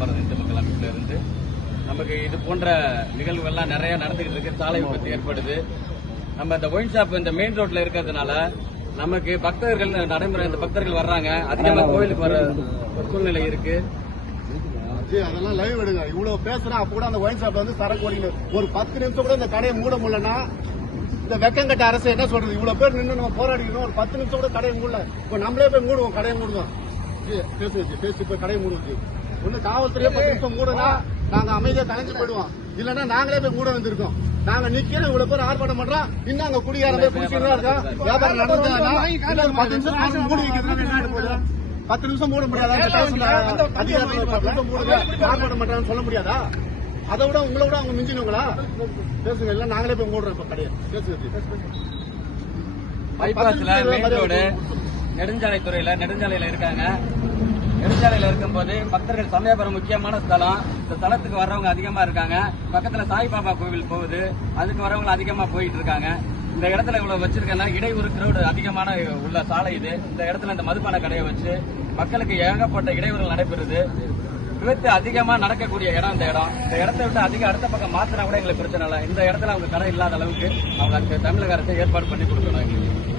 பாரத இந்து மக்கள் அமைப்புல இருந்து நமக்கு இது போன்ற நிகழ்வுகள்லாம் நிறைய நடந்துகிட்டு இருக்கு. சாலை விபத்து ஏற்படுது. நம்ம இந்த ஒயின் ஷாப் இந்த மெயின் ரோட்ல இருக்கிறதுனால நமக்கு பக்தர்கள் நடைமுறை இந்த பக்தர்கள் வர்றாங்க, அதிகமா கோயிலுக்கு வர சூழ்நிலை இருக்கு. அதெல்லாம் லைவ் எடுங்க. இவ்வளவு பேசுறேன், அப்ப கூட அந்த ஒயின் ஷாப்ல வந்து சரக்கு ஓடிங்க ஒரு 10 நிமிஷம் கூட இந்த கடையை மூட முடியலன்னா இந்த வெக்கங்கட்ட அரசு என்ன சொல்றது? இவ்வளவு பேர் நின்று நம்ம போராடிக்கணும், ஒரு 10 நிமிஷம் கூட கடையை மூடல. இப்ப நம்மளே போய் மூடுவோம், கடையை மூடுவோம். பேசி போய் கடையை மூடுவது ஒண்ணு காவல்துறையே 10 நிமிஷம் மூடனா நாங்க அமைதியா கலைஞ்சு போயிடுவோம். இல்லன்னா நாங்களே போய் மூட வந்திருக்கோம். நாங்க நிக்கிறோம், இவ்வளவு பேர் ஆர்ப்பாட்டம் பண்றோம். இன்னும் அங்க குடியாரம் போய் குடிச்சுட்டு இருக்கோம். வியாபாரம் நடந்ததுன்னா 10 நிமிஷம் மூடி வைக்கிறது என்ன போகுது? 10 நிமிஷம் மூட முடியாதா? அதிகாரத்தில் 10 நிமிஷம் மூடுங்க, ஆர்ப்பாட்டம் பண்றாங்கன்னு சொல்ல முடியாதா? அதை விட உங்களை விட அவங்க மிஞ்சினவங்களா? பேசுங்க, இல்ல நாங்களே போய் மூடுறோம் இப்ப கடையை. பேசுங்க. பைபாஸ்ல மெயின் ரோடு நெடுஞ்சாலையில இருக்காங்க. நெடுஞ்சாலையில இருக்கும்போது பக்தர்கள் சமயபுரம் முக்கியமான ஸ்தலம். இந்த ஸ்தலத்துக்கு வர்றவங்க அதிகமா இருக்காங்க. பக்கத்துல சாய்பாபா கோவில் போகுது, அதுக்கு வரவங்க அதிகமா போயிட்டு இருக்காங்க. இந்த இடத்துல இவ்வளவு வச்சிருக்கேன்னா இடையூறு கிரௌடு அதிகமான உள்ள சாலை இது. இந்த இடத்துல இந்த மதுபான கடையை வச்சு மக்களுக்கு ஏகப்பட்ட இடையூறுகள் நடைபெறுது. விபத்து அதிகமா நடக்கக்கூடிய இடம் இந்த இடம். இந்த இடத்தை விட்டு அடுத்த பக்கம் மாத்தினா கூட எங்களுக்கு பிரச்சனை இல்லை. இந்த இடத்துல அவங்க கடை இல்லாத அளவுக்கு அவங்க தமிழக அரசு ஏற்பாடு பண்ணி கொடுக்கணும் எங்களுக்கு.